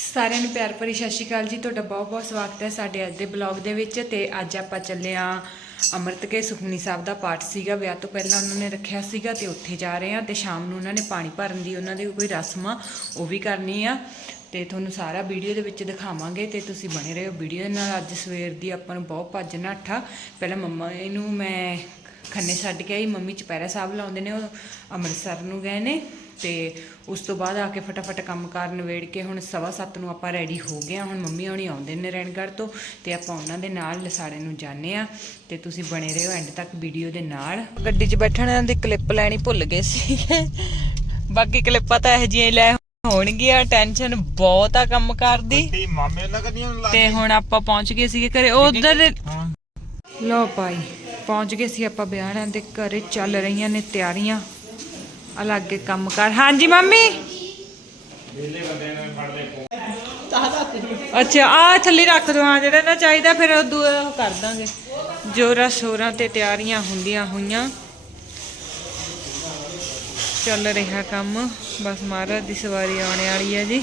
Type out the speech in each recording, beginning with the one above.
ਸਾਰਿਆਂ ਨੂੰ ਪਿਆਰ ਭਰੀ ਸਤਿ ਸ਼੍ਰੀ ਅਕਾਲ ਜੀ। ਤੁਹਾਡਾ ਬਹੁਤ ਬਹੁਤ ਸਵਾਗਤ ਹੈ ਸਾਡੇ ਅੱਜ ਦੇ ਬਲੌਗ ਦੇ ਵਿੱਚ ਤੇ ਅੱਜ ਆਪਾਂ ਚੱਲੇ ਆ ਅੰਮ੍ਰਿਤ ਕੇ ਸੁਖਮਨੀ ਸਾਹਿਬ ਦਾ ਪਾਠ ਸੀਗਾ। ਵਿਆਹ ਤੋਂ ਪਹਿਲਾਂ ਉਹਨਾਂ ਨੇ ਰੱਖਿਆ ਸੀਗਾ ਤੇ ਉੱਥੇ ਜਾ ਰਹੇ ਆ ਤੇ ਸ਼ਾਮ ਨੂੰ ਉਹਨਾਂ ਨੇ ਪਾਣੀ ਭਰਨ ਦੀ ਉਹਨਾਂ ਦੀ ਕੋਈ ਰਸਮ ਆ, ਉਹ ਵੀ ਕਰਨੀ ਆ। ਤੇ ਤੁਹਾਨੂੰ ਸਾਰਾ ਵੀਡੀਓ ਦੇ ਵਿੱਚ ਦਿਖਾਵਾਂਗੇ ਤੇ ਤੁਸੀਂ ਬਣੇ ਰਹੋ ਵੀਡੀਓ ਦੇ ਨਾਲ। ਅੱਜ ਸਵੇਰ ਦੀ ਆਪਾਂ ਨੂੰ ਬਹੁਤ ਭੱਜ ਨੱਠਾ ਪਹਿਲਾਂ ਮੰਮਾ ਇਹਨੂੰ ਮੈਂ ਖੰਨੇ ਛੱਡ ਕੇ ਆਈ। ਮੰਮੀ ਚੁਪਹਿਰਾ ਸਾਹਿਬ ਲਾਉਂਦੇ ਨੇ, ਉਹ ਅੰਮ੍ਰਿਤਸਰ ਨੂੰ ਗਏ ਨੇ। ਤੇ ਉਸ ਤੋਂ ਬਾਅਦ ਆ ਕੇ ਫਟਾਫਟ ਕੰਮ ਕਾਰ ਨਿਬੇੜ ਕੇ ਹੁਣ ਸਵਾ ਸੱਤ ਨੂੰ ਆਪਾਂ ਰੈਡੀ ਹੋ ਗਏ ਆ ਹੁਣ ਮੰਮੀ ਹੋਣੀ ਆਉਂਦੇ ਨੇ ਰੈਣਗੜ੍ਹ ਤੋਂ ਤੇ ਆਪਾਂ ਉਹਨਾਂ ਦੇ ਨਾਲ ਲਸਾੜੇ ਨੂੰ ਜਾਂਦੇ ਆ ਤੇ ਤੁਸੀਂ ਬਣੇ ਰਹੋ ਐਂਡ ਤੱਕ ਵੀਡੀਓ ਦੇ ਨਾਲ। ਗੱਡੀ 'ਚ ਬੈਠਣ ਦੀ ਕਲਿੱਪ ਲੈਣੀ ਭੁੱਲ ਗਏ ਸੀ। ਬਾਕੀ ਕਲਿੱਪਾਂ ਤਾਂ ਇਹ ਜਿਹੀਆਂ ਲੈ ਹੋਣਗੀਆਂ ਟੈਨਸ਼ਨ ਬਹੁਤ ਆ ਕੰਮ ਕਰਦੀ ਤੇ ਮਾਮੇ ਤੇ ਹੁਣ ਆਪਾਂ ਪਹੁੰਚ ਗਏ ਸੀਗੇ ਘਰੇ। ਉਧਰ ਲੋ ਭਾਈ ਪਹੁੰਚ ਗਏ ਸੀ ਆਪਾਂ ਵਿਆਹਾਂ ਦੇ ਘਰੇ ਚੱਲ ਰਹੀਆਂ ਨੇ ਤਿਆਰੀਆਂ। ਅਲੱਗ ਕੰਮ ਕਰ। ਹਾਂਜੀ, ਮੰਮੀ? ਅੱਛਾ ਆ ਥੱਲੇ ਰੱਖ ਦੋ ਹਾਂ ਜਿਹੜਾ ਨਾ ਚਾਹੀਦਾ, ਫਿਰ ਉਹ ਦੂ ਉਹ ਕਰ ਦਾਂਗੇ। ਜੋਰਾ ਸ਼ੋਰਾਂ ਤੇ ਤਿਆਰੀਆਂ ਹੁੰਦੀਆਂ ਹੋਈਆਂ। ਚੱਲ ਰਿਹਾ ਕੰਮ। ਬਸ ਮਹਾਰਾਜ ਦੀ ਸਵਾਰੀ ਆਉਣੇ ਵਾਲੀ ਹੈ ਜੀ।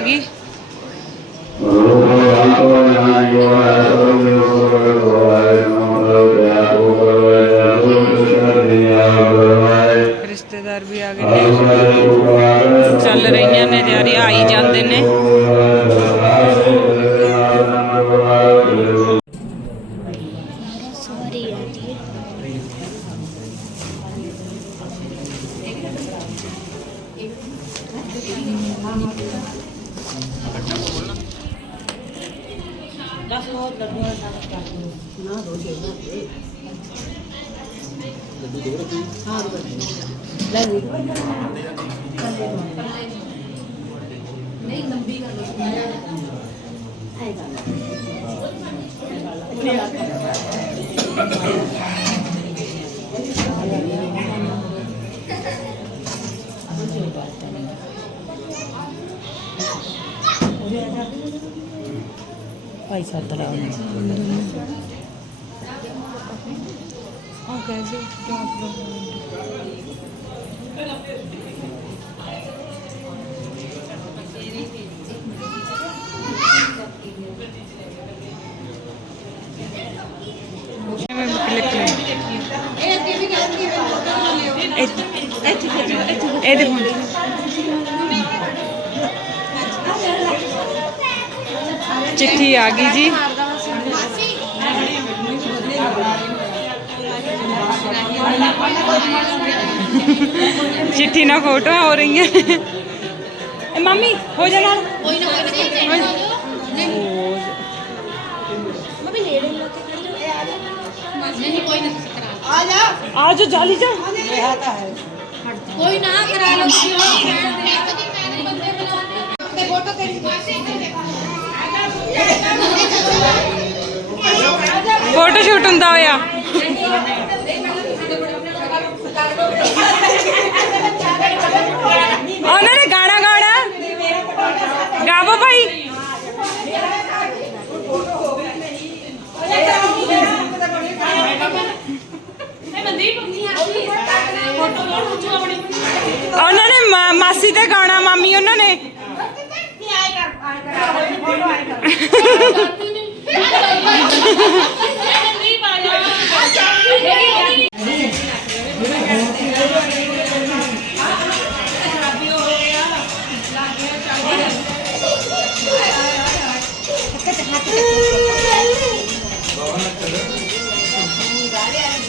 ਗਈ ਰਿਸ਼ਤੇਦਾਰ ਵੀ ਆ ਗਏ ਨੇ। ਚੱਲ ਰਹੀਆਂ ਨੇ ਤਿਆਰੀ ਆਈ ਜਾਂਦੇ ਨੇ। ਸਵਾਰੀ ਆਉਂਦੀ ਦਸ ਹੋਰ ਲੱਡੂ ਦਾ ਨਾਮ ਕਰ ਦੋ ਨਾ ਦੋ ਦੇ ਨਾ ਦੇ ਲੱਡੂ ਦੋ ਰੱਖੀ ਹਾਂ ਦੋ ਲੈ ਲਈ ਨਹੀਂ ਲੰਬੀ ਕਰ ਲੋ ਆਏਗਾ ਆਪਣੇ ਆਪ ਕੋਈ ਨਾ ਮੰਮੀ ਨੇੜੇ चिट्ठी आ गई जी। चिट्ठी ना फ़ोटो हो रही है। मम्मी हो जाना आ आज जाली जा। कोई ना करा लो। ਫੋਟੋ ਸ਼ੂਟ ਹੁੰਦਾ ਹੋਇਆ। ਉਹਨਾਂ ਨੇ ਗਾਣਾ ਗਾਣਾ ਗਾਵੋ ਭਾਈ। ਉਹਨਾਂ ਨੇ ਮਾਸੀ ਤੇ ਗਾਣਾ ਮਾਮੀ ਉਹਨਾਂ ਨੇ।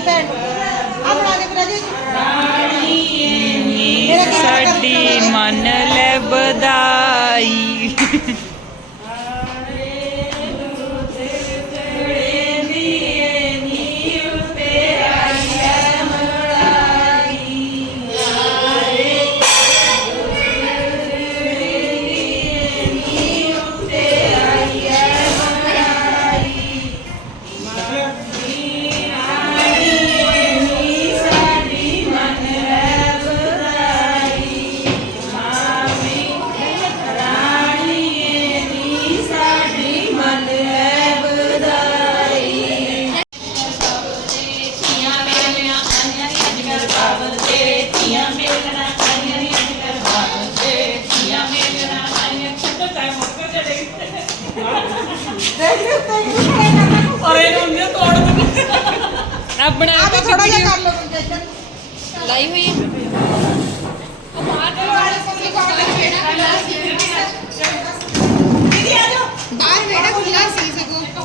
ਭੈਣ ਆ ਬਣਾ ਦੇ ਸਾਡੀ ਮਨ ਲੈ ਆਪਣਾ ਆ ਥੋੜਾ ਜਿਹਾ ਕਰ ਲਓ ਕੰਜੈਸ਼ਨ ਲਾਈ ਹੋਈ ਹੈ ਬਾਹਰ ਵੇੜਾ ਖੁੱਲਾ ਸੀ ਸਗੋਂ ਇੱਕੋ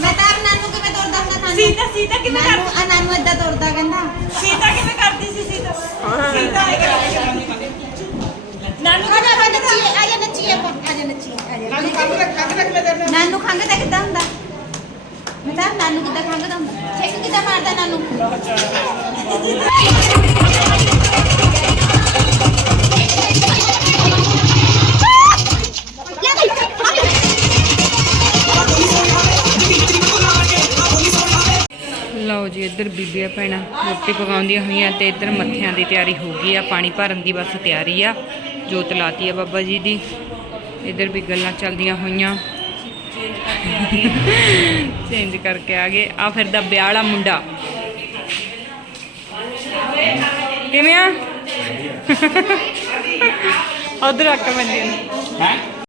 ਮੈਂ ਤਾਂ ਨਾਨੂ ਕਿਵੇਂ ਤੋਰਦਾ ਹੁੰਦਾ ਤੁਹਾਨੂੰ ਸੀਤਾ ਸੀਤਾ ਕਿਵੇਂ ਕਰ ਨਾਨੂ ਆ ਨਾਨੂ ਏਦਾਂ ਤੋਰਦਾ ਕਹਿੰਦਾ। ਸੀਤਾ ਕਿਵੇਂ ਕਰਦੀ ਸੀ ਸੀਤਾ? ਸੀਤਾ ਇਹ ਕਰਦੀ ਨਾਨੂ ਆ ਜਾ ਆ ਨੱਚੀਏ ਆ ਜਾ ਨੱਚੀਏ ਆਪਾਂ। ਆ ਜਾ ਨੱਚੀਏ ਆ ਜਾ। ਨਾਨੂ ਖੰਗ ਰੱਖ ਖੰਗ ਰੱਖ ਮੈਂ ਨਾਨੂ ਖੰਗਦਾ ਕਿੱਦਾਂ ਹੁੰਦਾ? ਮੈਂ ਤਾਂ ਨਾਨੂ ਕਿੱਦਾਂ ਖੰਗਦਾ ਹੁੰਦਾ? ਛੇਕ ਕਿੱਦਾਂ ਮਾਰਦਾ ਨਾਨੂ? ਬੀਬੀਆਂ ਭੈਣਾਂ ਰੋਟੀ ਪਕਾਉਂਦੀਆਂ ਹੋਈਆਂ ਤੇ ਇੱਧਰ ਮੱਥਿਆਂ ਦੀ ਤਿਆਰੀ ਹੋ ਗਈ ਆ ਪਾਣੀ ਭਰਨ ਦੀ ਬਸ ਤਿਆਰੀ ਆ ਜੋਤ ਲਾਤੀ ਆ ਬਾਬਾ ਜੀ ਦੀ। ਇੱਧਰ ਵੀ ਗੱਲਾਂ ਚੱਲਦੀਆਂ ਹੋਈਆਂ। ਚੇਂਜ ਕਰਕੇ ਆ ਗਏ। ਆ ਫਿਰਦਾ ਵਿਆਹ ਵਾਲਾ ਮੁੰਡਾ। ਕਿਵੇਂ ਆ? ਉਧਰ ਬੰਦੇ ਨੂੰ ਹੈ?